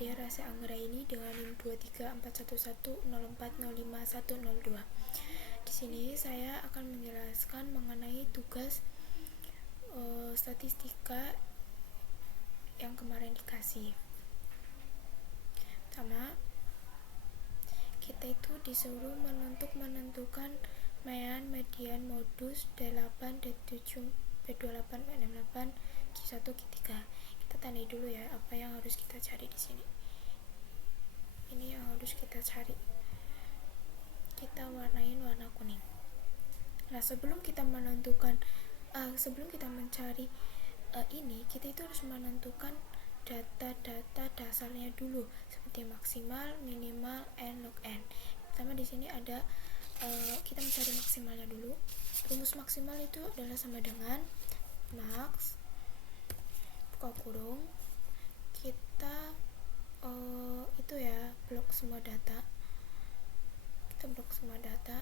Ade Rasa Anggraini dengan NIM 2341104051002. Di sini saya akan menjelaskan mengenai tugas statistika yang kemarin dikasih. Pertama, kita itu disuruh menentukan median modus 8 dan 7 P28 P68 Q1 Q3. Kita tandai dulu ya apa yang harus kita cari di sini. Ini yang harus kita cari. Kita warnain warna kuning. Nah, sebelum kita mencari ini, kita itu harus menentukan data-data dasarnya dulu, seperti maksimal, minimal, n, log n. Pertama di sini ada kita mencari maksimalnya dulu. Rumus maksimal itu adalah sama dengan max buka kurung kita itu ya blok semua data. Kita blok semua data.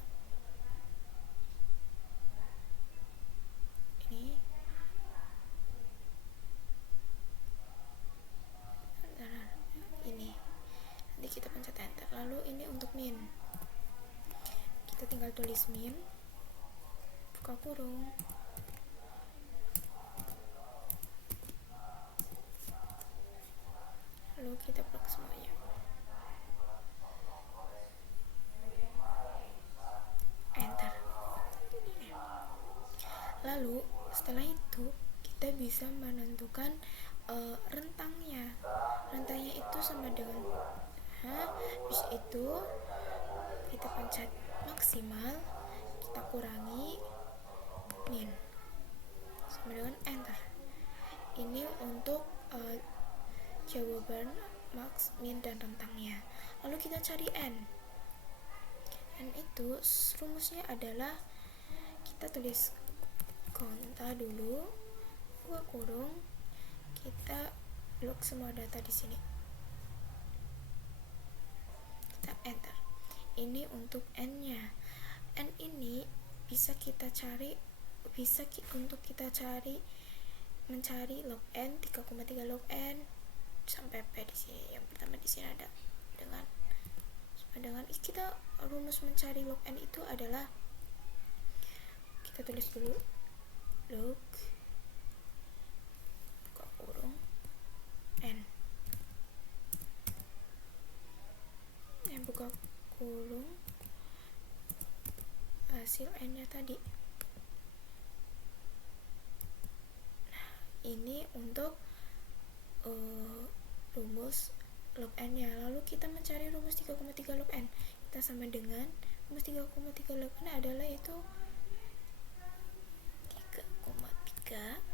Ini nanti kita pencet enter. Lalu ini untuk min, kita tinggal tulis min buka kurung lalu kita blok semuanya, enter. Lalu setelah itu kita bisa menentukan rentangnya itu sama dengan habis itu kita pencet maksimal, kita kurangi min sama dengan enter. Ini untuk jawaban max, min, dan rentangnya. Lalu kita cari n itu rumusnya adalah kita tulis konta dulu buka kurung, kita blok semua data di sini, kita enter. Ini untuk n-nya. N ini bisa kita cari, untuk kita mencari log n 3,3 log n sampai p di sini. Yang pertama di sini ada dengan kita rumus mencari log n itu adalah kita tulis dulu log buka kurung n buka kurung hasil n nya tadi. Nah, ini untuk rumus log n nya. Lalu kita mencari rumus 3,3 log n. Kita sama dengan rumus 3,3 log n adalah itu 3,3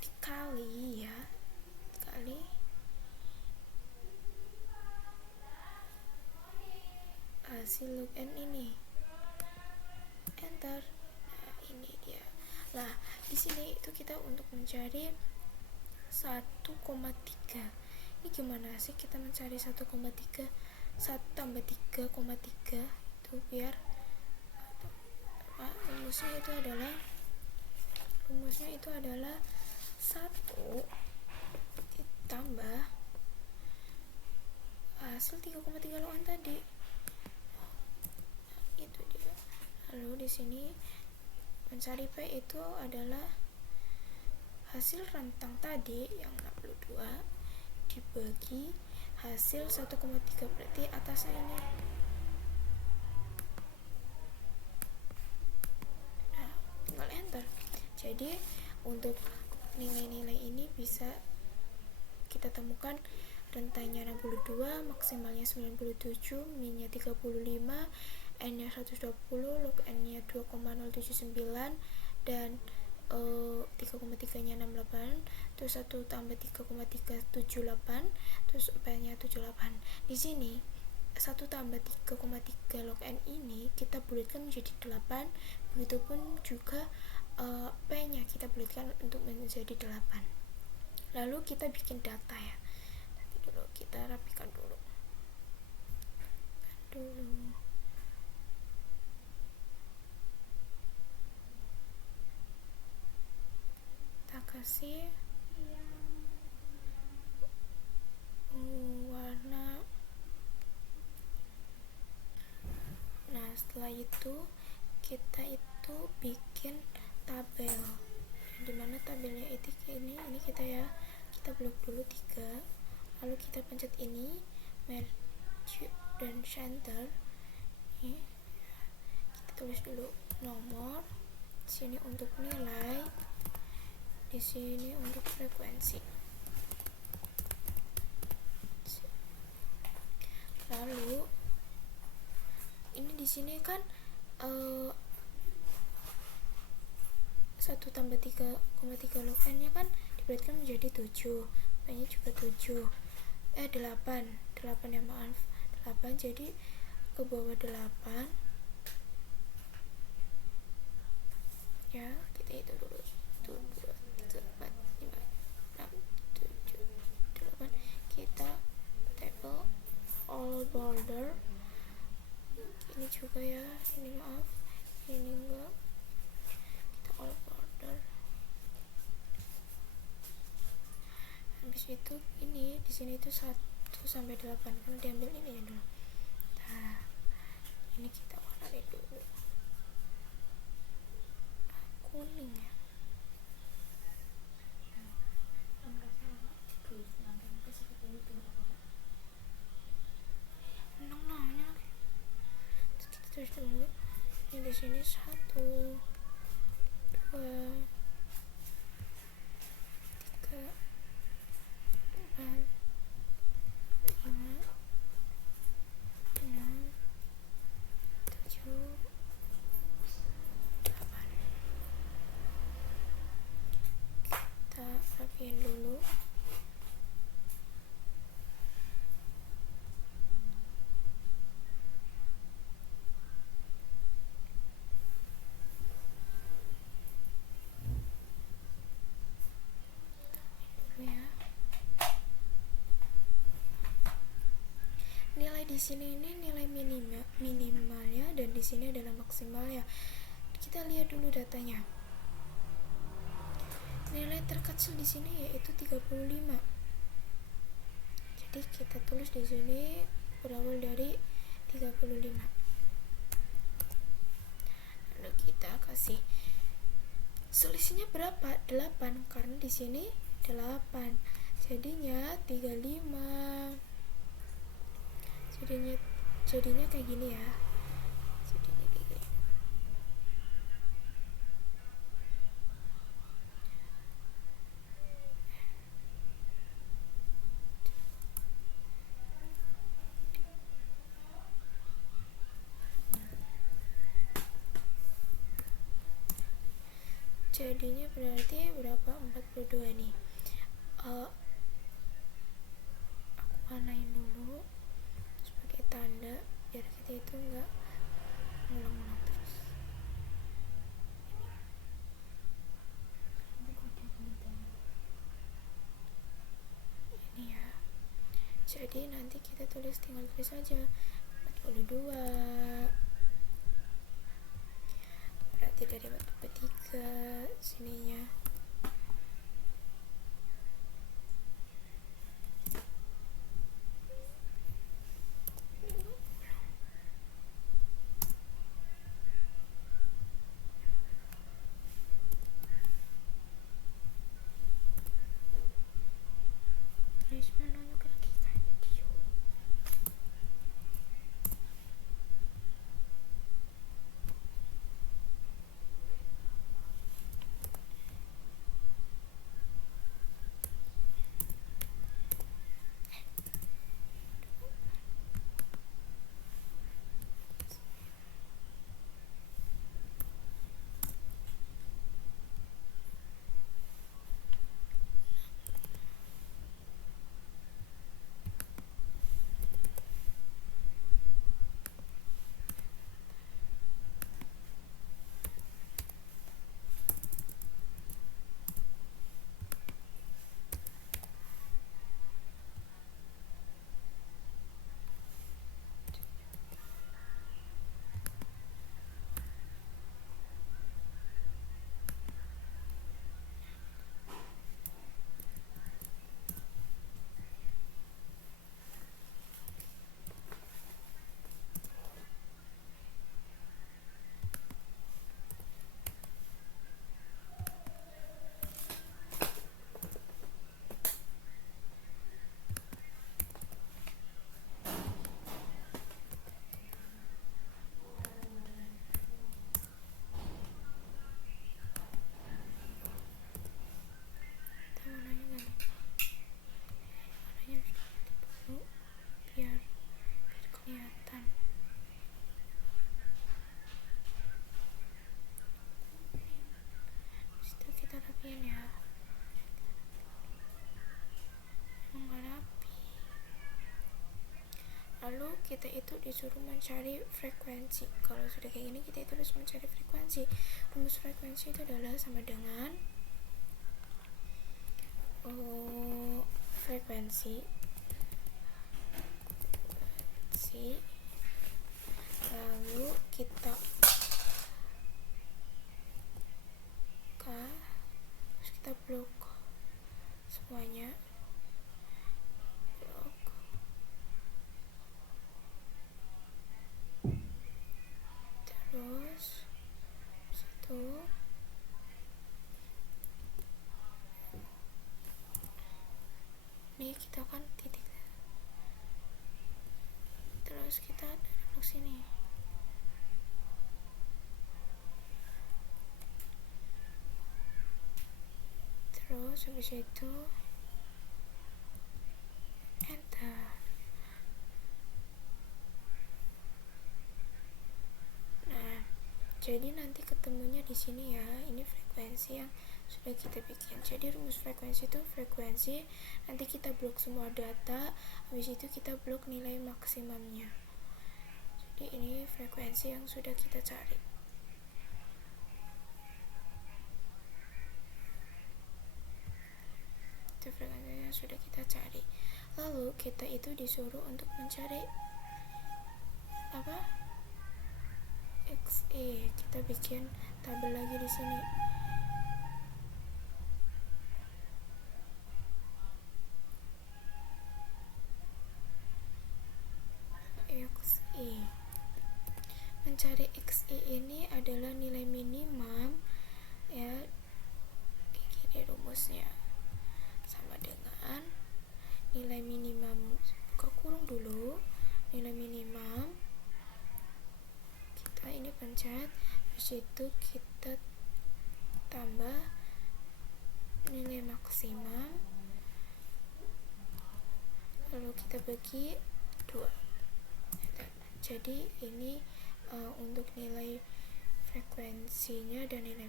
dikali hasil log n ini, enter. Nah, ini dia. Nah, di sini itu kita untuk mencari 1,3. Ini gimana sih kita mencari 1,3? 1 tambah 3,3 itu biar rumusnya itu adalah 1 ditambah hasil 3,3 log n tadi. Itu dia. Lalu di sini mencari P itu adalah hasil rentang tadi yang 62 dibagi hasil 1,3, berarti atasnya ini. Nah, tinggal enter. Jadi untuk nilai-nilai ini bisa kita temukan rentangnya 62, maksimalnya 97, minnya 35, n-nya 120, log n-nya 2,079, dan 3,3 nya 68, terus 1 tambah 3,3 78, terus 4 nya 78. Di sini 1 tambah 3,3 log n ini kita bulatkan menjadi 8, begitupun juga p nya kita bulatkan untuk menjadi 8. Lalu kita bikin data ya. Nanti dulu kita rapikan dulu. Kita kasih itu kita itu bikin tabel, dimana tabelnya itu ini kita ya, kita blok dulu 3, lalu kita pencet ini merge dan center. Ini kita tulis dulu nomor, di sini untuk nilai, di sini untuk frekuensi. Lalu ini di sini kan 1 tambah 3,3 log n nya kan dibuatkan menjadi 7, n nya juga 7, 8 ya, maaf 8, jadi ke bawah 8 ya, kita hitung dulu 1, 2, 3, 4, 5, 6, 7, 8, kita table all border, ini juga ya, ini maaf, ini enggak, kita all border. Habis itu ini di sini itu 1 sampai 8 kan diambil ini ya dulu. Nah, ini kita warnain dulu kuning ya. Nanya kita tulis dulu. Ini di sini 1, 2, 3, 4, 5, 6, 7, 8. Kita rapiin dulu. Nilai di sini ini nilai minimalnya dan di sini adalah maksimalnya. Kita lihat dulu datanya. Nilai terkecil di sini yaitu 35. Jadi kita tulis di sini berawal dari 35. Lalu kita kasih selisihnya berapa? 8, karena di sini 8. Jadinya 35. Jadinya kayak gini ya. Jadinya kayak gini. Jadinya berarti berapa? 42 nih. Aku warnain dulu sebagai tanda biar kita itu enggak ngulang-ngulang terus. Ini ya. Jadi nanti kita tinggal tulis aja 42. Berarti dari 43 sininya. lalu kita itu disuruh mencari frekuensi. Kalau sudah kayak gini, kita itu harus mencari frekuensi. Rumus frekuensi itu adalah sama dengan frekuensi lalu kita terus kita blok semuanya, blok terus situ ini kita kan titik, terus kita dari blok sini terus habis itu enter. Nah, jadi nanti ketemunya di sini ya, ini frekuensi yang sudah kita bikin. Jadi rumus frekuensi itu frekuensi, nanti kita blok semua data, habis itu kita blok nilai maksimumnya. Jadi ini frekuensi yang sudah kita cari. Itu frekuensi yang sudah kita cari. Lalu kita itu disuruh untuk mencari apa? XE. Kita bikin tabel lagi di sini. XE. Mencari XE ini adalah nilai minimum ya. Kayak gini rumusnya. Sama dengan nilai minimum, buka kurung dulu, nilai minimum kita ini pencet, habis itu kita tambah nilai maksimum, lalu kita bagi 2. Jadi ini untuk nilai frekuensinya dan nilai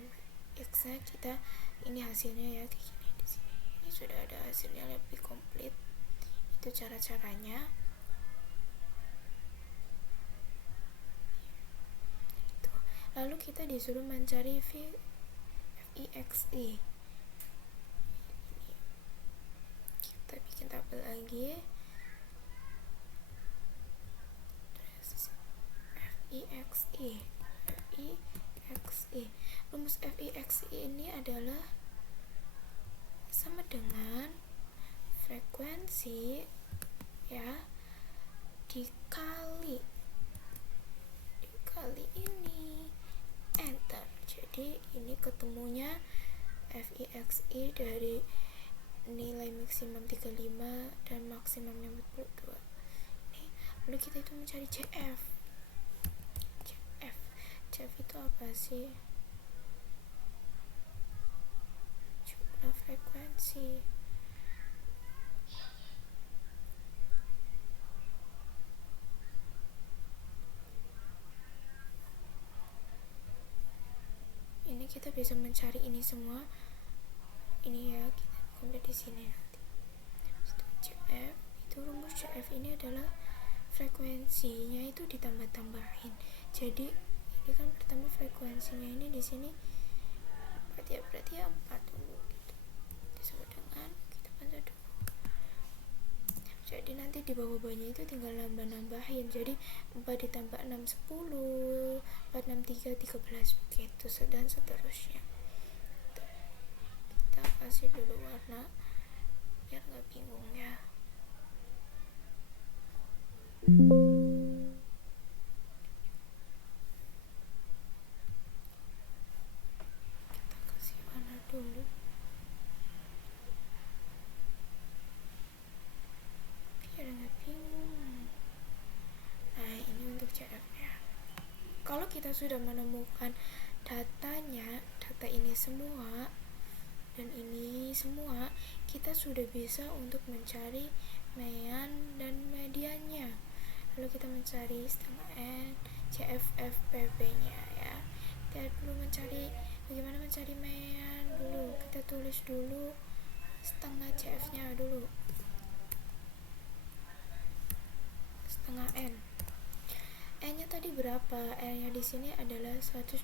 X-nya kita, ini hasilnya ya kayak gini di sini. Ini sudah ada hasilnya lebih komplit. Itu cara-caranya. Tuh. Lalu kita disuruh mencari FEXE. Kita bikin tabel lagi. FEXE. Rumus FEXE ini adalah sama dengan frekuensi ya dikali ini enter. Jadi ini ketemunya FEXE dari nilai maksimum 35 dan maksimumnya 42. Lalu kita itu mencari CF itu apa sih? Jumlah frekuensi. Ini kita bisa mencari ini semua. Ini ya, kita komplit di sini nanti. CF itu, rumus CF ini adalah frekuensinya itu ditambah-tambahin. Jadi ini kan pertama frekuensinya ini di sini berarti ya 4 dulu gitu. Sama dengan kita pencet dulu. Jadi nanti di bawah-bawahnya itu tinggal nambah-nambahin. Jadi 4 ditambah 6 10, 4 6 3 13 begitu dan seterusnya. Kita kasih dulu warna biar nggak bingung ya. Dulu biar nggak bingung. Nah, ini untuk CF-nya. Kalau kita sudah menemukan datanya, data ini semua dan ini semua, kita sudah bisa untuk mencari mean dan mediannya. Lalu kita mencari setengah N, CFFPB-nya ya. Kita dulu mencari bagaimana mencari mean dulu. Kita tulis dulu setengah CF-nya dulu. Setengah tadi berapa? R-nya di sini adalah 120,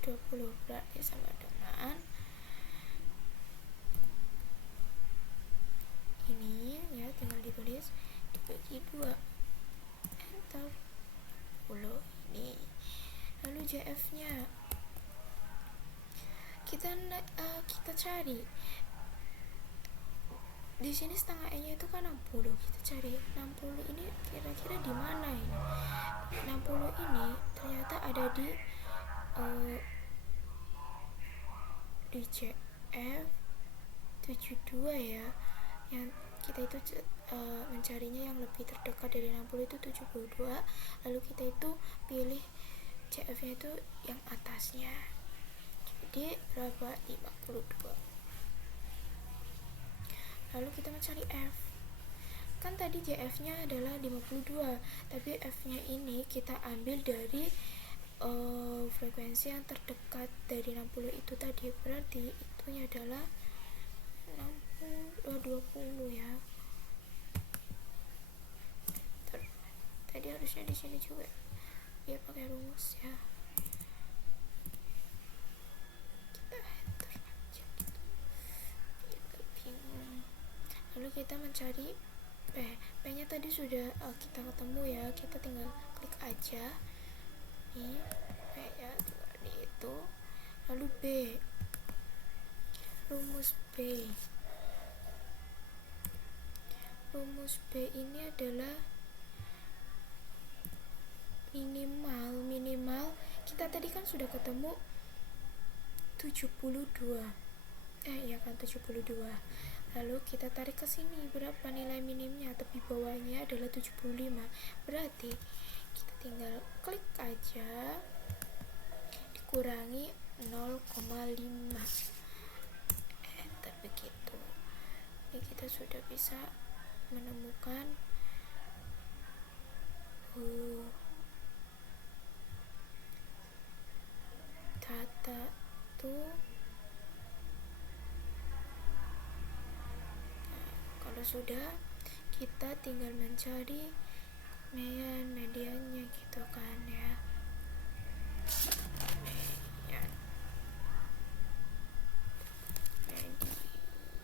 berarti sama dengan ini ya, tinggal ditulis dibagi 2, enter, 10 ini. Lalu JF-nya kita cari di sini, setengah E-nya itu kan 60. Kita cari 60 ini kira-kira di mana ini? 60 ini ternyata ada di CF 72 ya. Yang kita itu mencarinya yang lebih terdekat dari 60 itu 72. Lalu kita itu pilih CF-nya itu yang atasnya. Jadi berapa? 52. Lalu kita mencari F. Kan tadi JF-nya adalah 52, tapi F-nya ini kita ambil dari frekuensi yang terdekat dari 60 itu tadi. Berarti itunya adalah 20 ya. Tadi harusnya di sini juga. Biar pakai rumus ya. Kita enter aja gitu. Kita bingung. Lalu kita mencari P nya tadi sudah kita ketemu ya, kita tinggal klik aja nih P ya, tinggal di itu. Lalu B, rumus B ini adalah minimal kita tadi kan sudah ketemu 72 ya kan, 72. Lalu kita tarik ke sini, berapa nilai minimnya? Tepi bawahnya adalah 75. Berarti kita tinggal klik aja, dikurangi 0,5. Enter begitu. Ini kita sudah bisa menemukan data tuh. Kalau sudah, kita tinggal mencari mediannya gitu kan ya.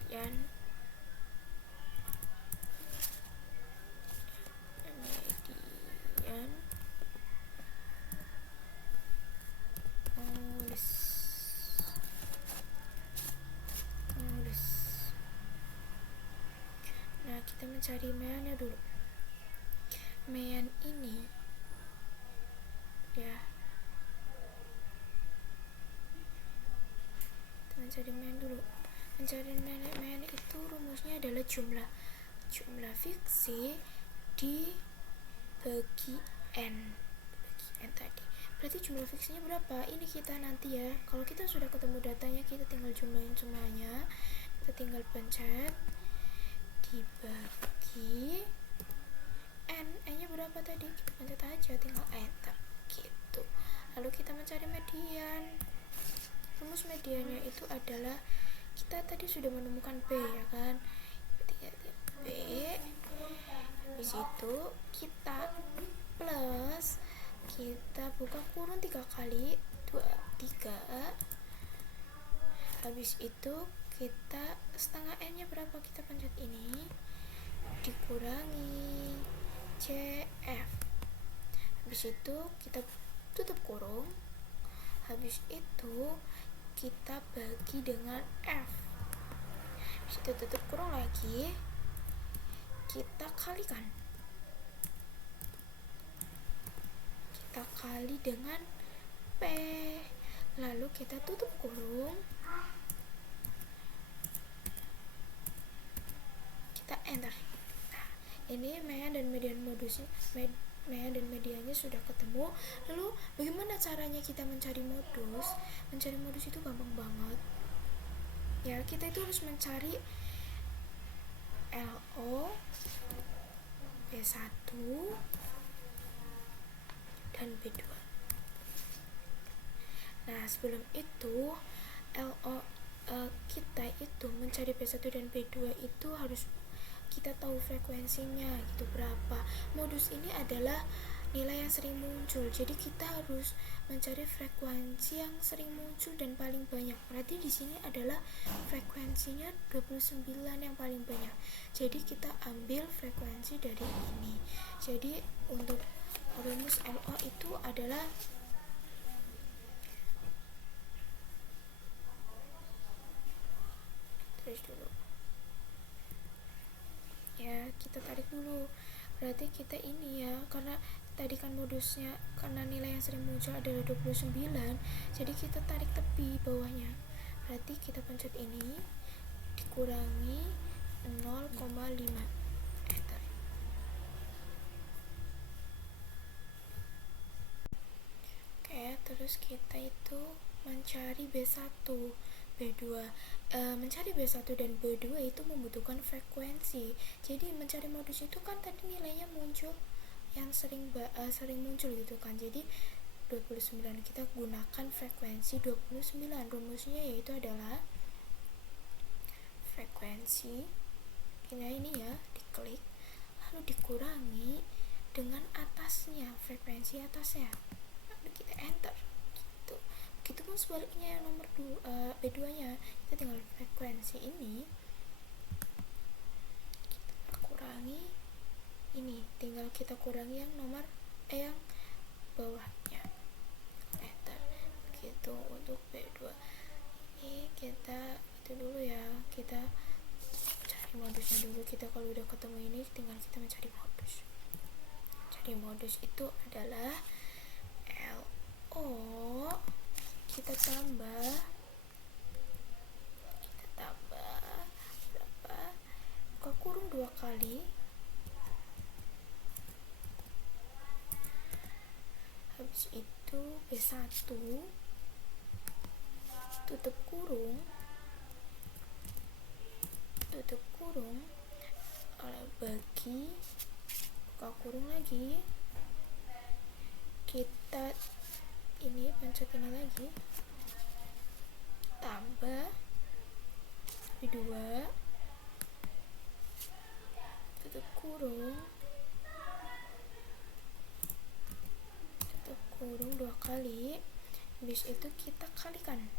Median kita mencari mediannya dulu. Median ini ya, kita mencari median dulu. Mencari median itu rumusnya adalah jumlah fiksi dibagi n tadi. Berarti jumlah fiksinya berapa? Ini kita nanti ya, kalau kita sudah ketemu datanya, kita tinggal jumlahin semuanya. Kita tinggal pencet dibagi n nya berapa tadi, kita pencet aja, tinggal enter gitu. Lalu kita mencari median. Rumus mediannya itu adalah, kita tadi sudah menemukan B ya kan, B. Habis itu kita plus, kita buka kurung 3 kali, 3. Habis itu kita setengah n nya berapa, kita pencet ini, dikurangi CF. Habis itu kita tutup kurung. Habis itu kita bagi dengan F. Habis itu tutup kurung lagi, kita kalikan, kita kali dengan P. Lalu kita tutup kurung, kita enter. Nah, ini median dan median modusnya, median dan mediannya sudah ketemu. Lalu bagaimana caranya kita mencari modus? Mencari modus itu gampang banget ya. Kita itu harus mencari LO, B1 dan B2. Nah, sebelum itu LO kita itu mencari B1 dan B2 itu harus kita tahu frekuensinya gitu berapa. Modus ini adalah nilai yang sering muncul. Jadi kita harus mencari frekuensi yang sering muncul dan paling banyak. Berarti di sini adalah frekuensinya 29 yang paling banyak. Jadi kita ambil frekuensi dari ini. Jadi untuk rumus LO itu adalah terus dulu. Ya, kita tarik dulu. Berarti kita ini ya, karena tadi kan modusnya karena nilai yang sering muncul adalah 29, jadi kita tarik tepi bawahnya. Berarti kita pencet ini dikurangi 0,5. Enter. Oke, terus kita itu mencari B1, B2. Mencari B1 dan B2 itu membutuhkan frekuensi. Jadi mencari modus itu kan tadi nilainya muncul yang sering muncul gitu kan. Jadi 29 kita gunakan frekuensi 29. Rumusnya yaitu adalah frekuensi ini ya, diklik lalu dikurangi dengan atasnya, frekuensi atasnya, lalu kita enter gitu. Begitupun sebaliknya yang nomor B2 nya, kita tinggal frekuensi ini kita kurangi ini, tinggal kita kurangi yang nomor yang bawahnya, enter. Begitu untuk B2. Ini kita itu dulu ya, kita cari modusnya dulu. Kita kalau udah ketemu ini tinggal kita mencari modus. Jadi modus itu adalah LO kita tambah berapa, buka kurung 2 kali, habis itu B1 tutup kurung bagi, buka kurung lagi, kita ini pencet ini lagi, tambah B2 tutup kurung 2 kali, habis itu kita kalikan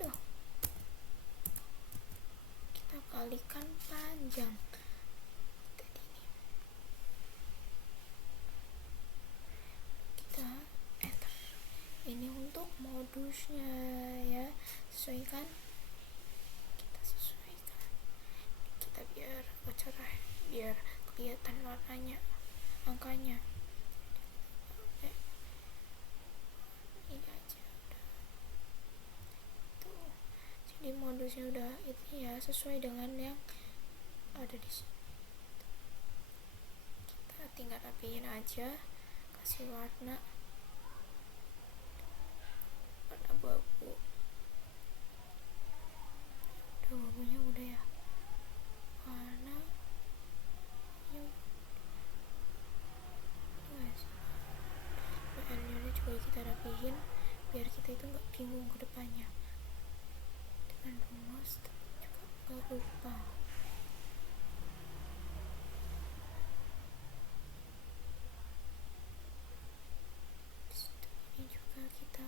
loh, kita kalikan panjang tadi ini, kita enter. Ini untuk modusnya ya, sesuaikan, kita biar cerah, biar kelihatan warnanya, angkanya. Ini aja udah tuh. Jadi modusnya udah ini ya, sesuai dengan yang ada di sini. Kita tinggal rapiin aja, kasih warna abu-abu. Udah abunya udah ya, warna ini juga kita rapihin biar kita itu nggak bingung ke depannya. Dengan rumus juga nggak lupa. Ini juga kita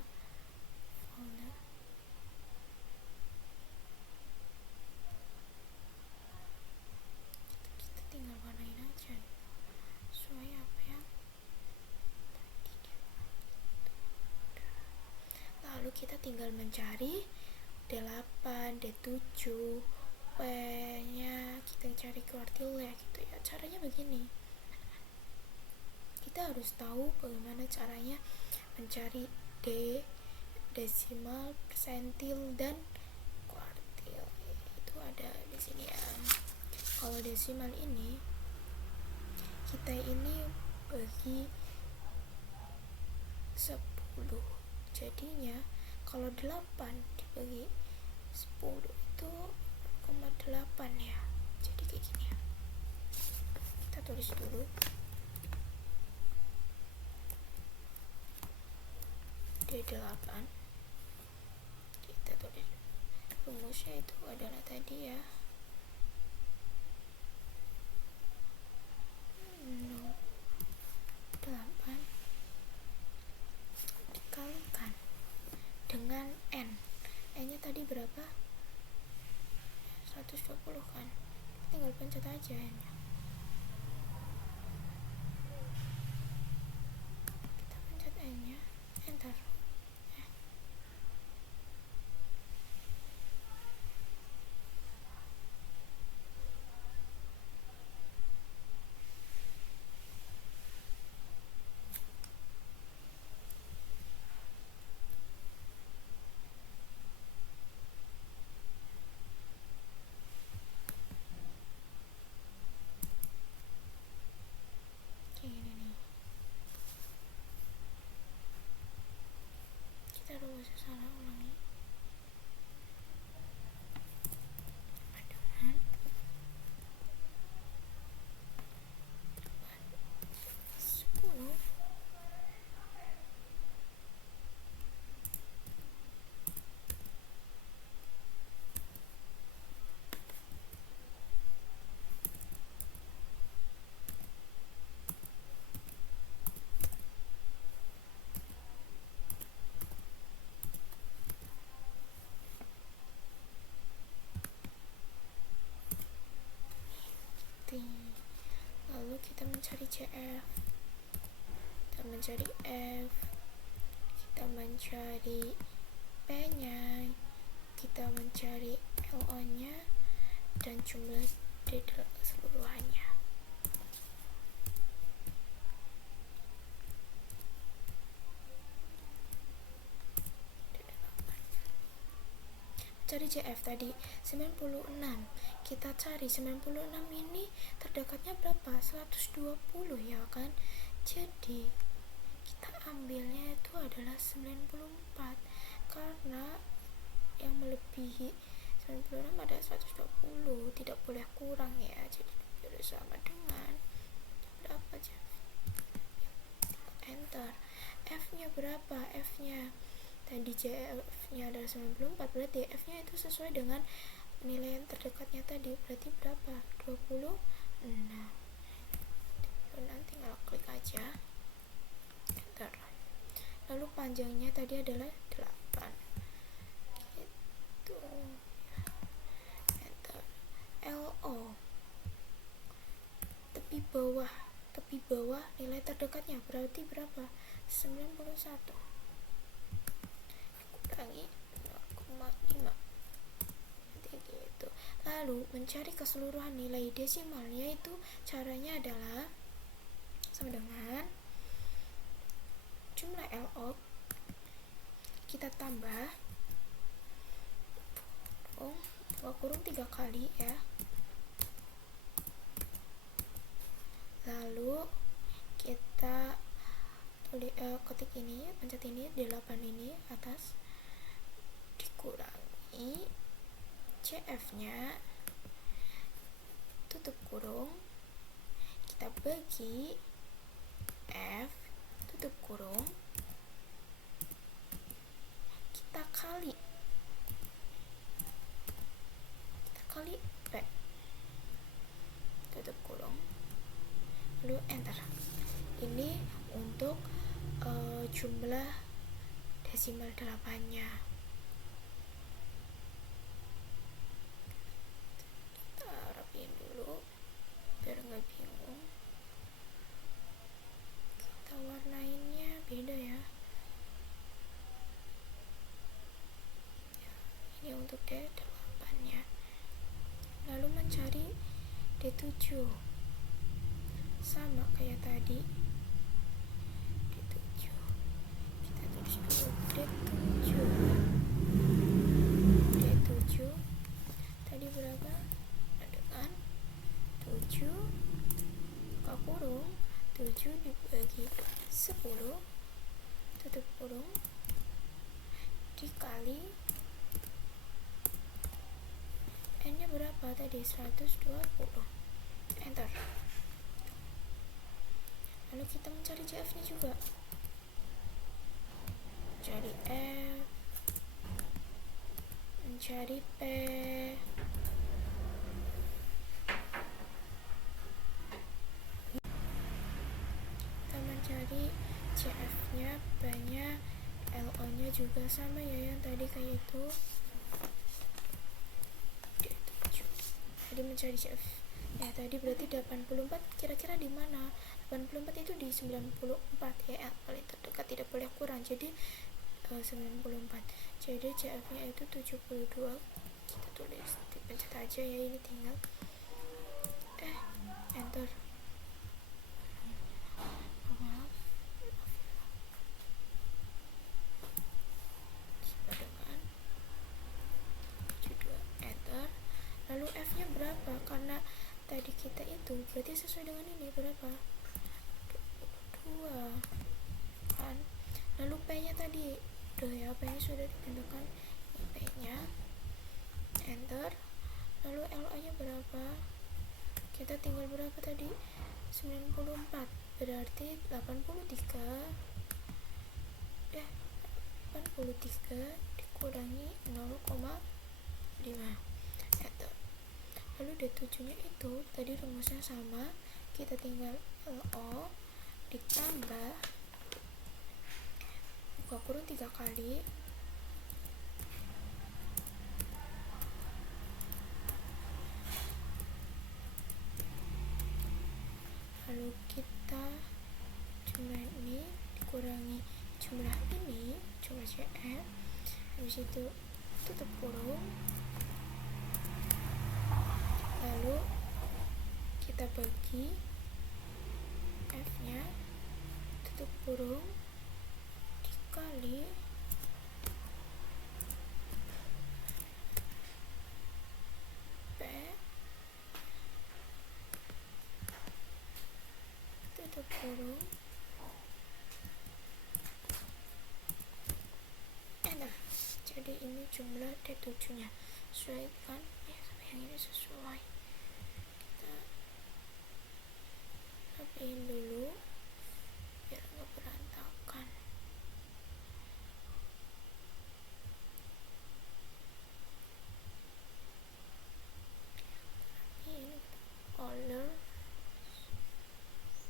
folder. Kita tinggal warnain aja sesuai apa yang lalu kita tinggal mencari D8, D7, P nya kita cari kuartilnya gitu ya. Caranya begini, kita harus tahu bagaimana caranya mencari desimal, persentil, dan kuartil. Itu ada di sini ya. Kalau desimal ini kita ini bagi 10, jadinya kalau 8 dibagi 10 itu 0,8 ya. Jadi kayak gini ya, kita tulis dulu D8, kita tulis rumusnya itu adalah tadi ya, 8 dikalikan dengan n nya tadi berapa, 120 kan, tinggal pencet aja n nya, kita pencet n nya, enter. Kayak gini nih, kita rumusnya salah, ulangi. Dengan 10 lalu kita mencari CF, kita mencari F, kita mencari P nya, kita mencari LO nya, dan jumlah D keseluruhannya. Cari CF tadi 96, kita cari 96 ini terdekatnya berapa, 120 ya kan, jadi kita ambilnya itu adalah 94 karena yang melebihi 96 ada 120, tidak boleh kurang ya, jadi harus sama dengan berapa aja, enter. F nya berapa, F nya tadi CF nya adalah 94, berarti F nya itu sesuai dengan nilai yang terdekatnya tadi, berarti berapa, 26. Nanti tinggal klik aja, enter. Lalu panjangnya tadi adalah 8 gitu, enter. LO tepi bawah nilai terdekatnya berarti berapa, 91, kurangi 0,5 gitu. Lalu mencari keseluruhan nilai desimalnya itu caranya adalah sama dengan jumlah LO kita tambah kurung 3 kali ya, lalu kita ketik ini, pencet ini, D8 ini atas, dikurangi CF nya, tutup kurung, kita bagi F, tutup kurung, kita kali P, tutup kurung, lalu enter. Ini untuk jumlah desimal 8 nya. Kita rapiin dulu biar nggak bingung, kita warnainnya beda ya. Ini untuk D8 nya. Lalu mencari D7 sama kayak tadi, D7 kita tulis dulu, D7 tadi berapa, dengan 7 buka kurung, 7 dibagi 10 tutup kurung, dikali N nya berapa tadi, 120, enter. Lalu kita mencari CF nya juga, cari F mencari P. Kita mencari CF nya, P nya, LO nya juga sama ya yang tadi kayak itu. Tadi mencari CF ya, tadi berarti 84, kira-kira di mana? 84 itu di 94 ya, paling terdekat, tidak boleh kurang, jadi 94. Jadi CF nya itu 72. Kita tulis, dipencet aja ya, ini tinggal enter. Maaf, sama dengan 72, enter. Lalu F nya berapa? Karena tadi kita itu berarti sesuai dengan ini, berapa? 22 kan. Lalu P nya tadi udah ya, P nya sudah ditentukan, ini P nya, enter. Lalu LA nya berapa? Kita tinggal berapa tadi? 94, berarti 83 dikurangi 0,5, enter. Lalu D7 nya itu tadi rumusnya sama, kita tinggal LO ditambah buka kurung 3 kali, lalu kita jumlah ini dikurangi jumlah ini, jumlah CF, habis itu tutup kurung, lalu kita bagi F nya, tutup kurung, dikali P, tutup kurung, enak. Jadi ini jumlah D7 nya sesuai kan ya, sampai yang ini sesuai. Kita rapiin dulu biar nggak berantakan. Rapiin order,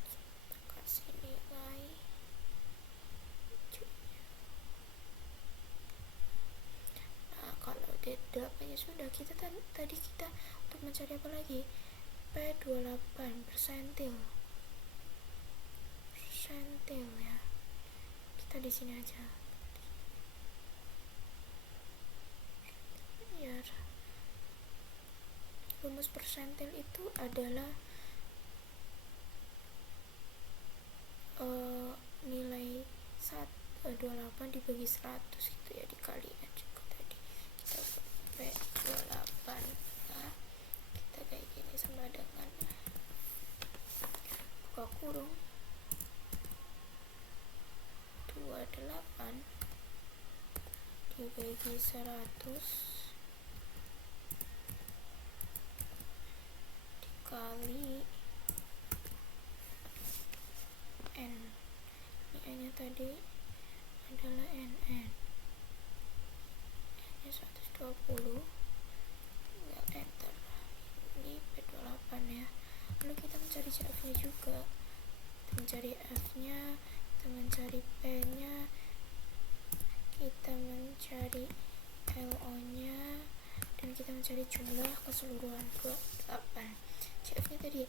kita kasih nilai. Nah, kalau D8 nya sudah, kita tadi kita untuk mencari apa lagi? P28 persentil ya, kita di sini aja biar rumus persentil itu adalah nilai 28 dibagi 100 gitu ya, dikaliin juga tadi kita P28. Nah, kita kayak gini sama dengan buka kurung 28 dibagi 100 dikali N. Ini N nya tadi adalah NN, N nya 120, tinggal enter. Ini P28 ya. Lalu kita mencari CF nya juga, kita mencari F nya, kita mencari P nya, kita mencari LO nya, dan kita mencari jumlah keseluruhan 28. CF nya tadi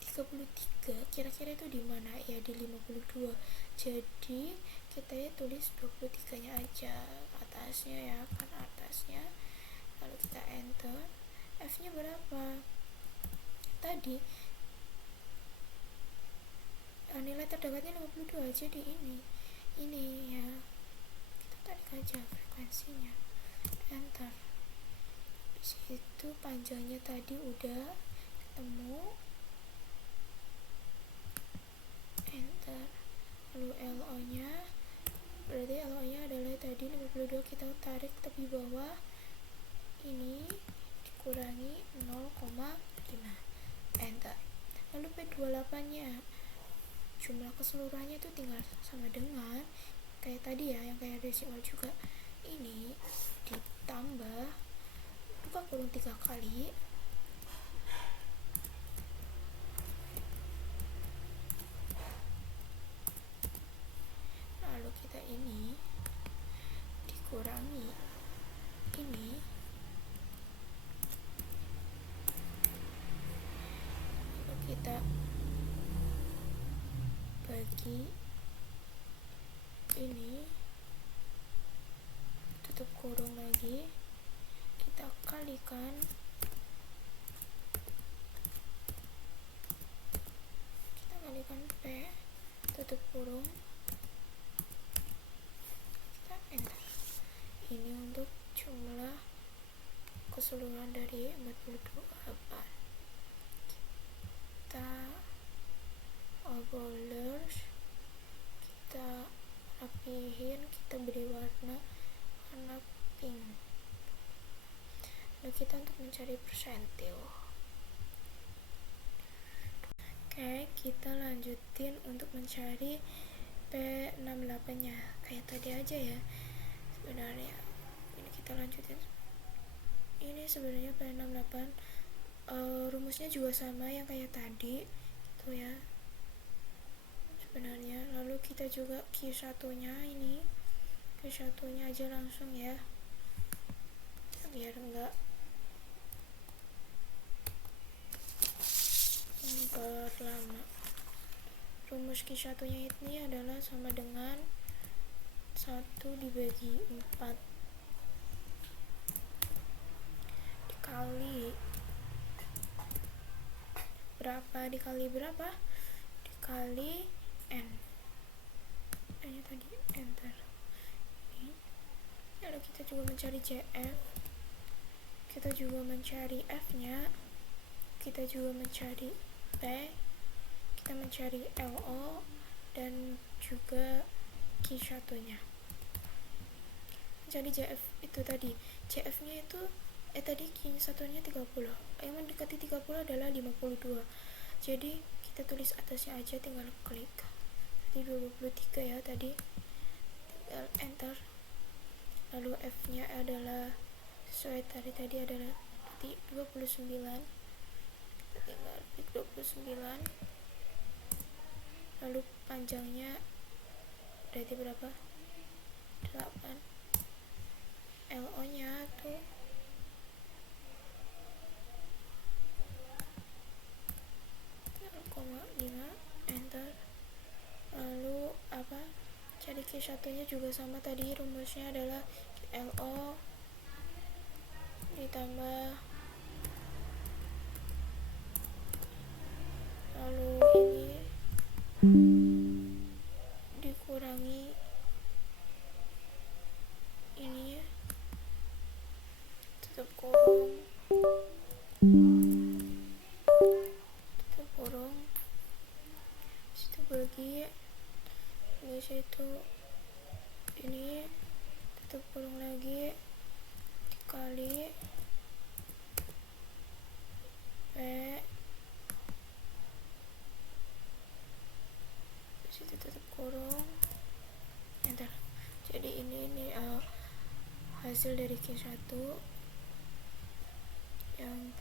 33, kira-kira itu di mana ya? Di 52. Jadi kita ya tulis 23 nya aja atasnya ya kan, atasnya. Lalu kita enter. F nya berapa tadi? Nilai terdekatnya 52, jadi ini ya, kita tarik aja frekuensinya, enter. Habis itu panjangnya tadi udah ketemu, enter. Lalu LO nya, berarti LO nya adalah tadi 52, kita tarik tepi bawah, ini dikurangi 0,5, enter. Lalu P28 nya, jumlah keseluruhannya itu tinggal sama dengan kayak tadi ya, yang kayak desimal juga, ini ditambah buka kurung 3 kali, lalu kita ini dikurangi ini, lalu kita bagi ini, tutup kurung lagi, kita kalikan, P, tutup kurung, kita enter. Ini untuk jumlah keseluruhan dari 42. Kita overlays, kita rapihin, kita beri warna pink. Lalu kita untuk mencari persentil. Oke, kita lanjutin untuk mencari P68 nya kayak tadi aja ya. Sebenarnya ini kita lanjutin, ini sebenarnya P68 rumusnya juga sama yang kayak tadi gitu ya sebenarnya. Lalu kita juga Q1 nya ini, Q1 nya aja langsung ya biar enggak lama. Rumus Q1 nya ini adalah sama dengan 1 dibagi 4 dikali berapa, dikali N nya tadi, enter. Ini. Lalu kita juga mencari CF, kita juga mencari F nya, kita juga mencari P, kita mencari LO, dan juga Q1 nya. Mencari CF itu tadi, CF nya itu tadi Q1 nya 30, yang mendekati 30 adalah 52, jadi kita tulis atasnya aja, tinggal klik. Jadi 23 ya tadi, tinggal enter. Lalu F nya adalah sesuai tadi adalah 29, kita tinggal klik 29. Lalu panjangnya berarti berapa? 8. LO nya tuh 0,5, enter. Lalu cari Q1 nya juga sama tadi, rumusnya adalah LO ditambah, lalu ini dikurangi ini ya, tutup kurung, situ bagi di situ ini, tutup kurung lagi, dikali P, situ tutup kurung, enter. Jadi ini hasil dari Q1 yang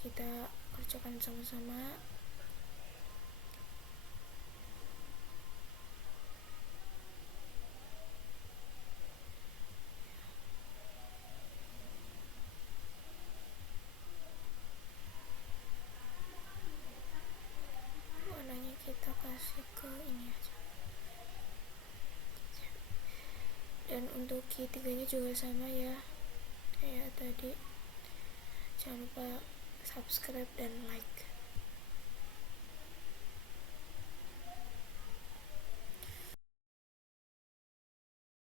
kita kerjakan sama-sama. Warnanya kita kasih ke ini aja. Dan untuk Q3 nya juga sama ya kayak tadi. Jangan lupa subscribe dan like.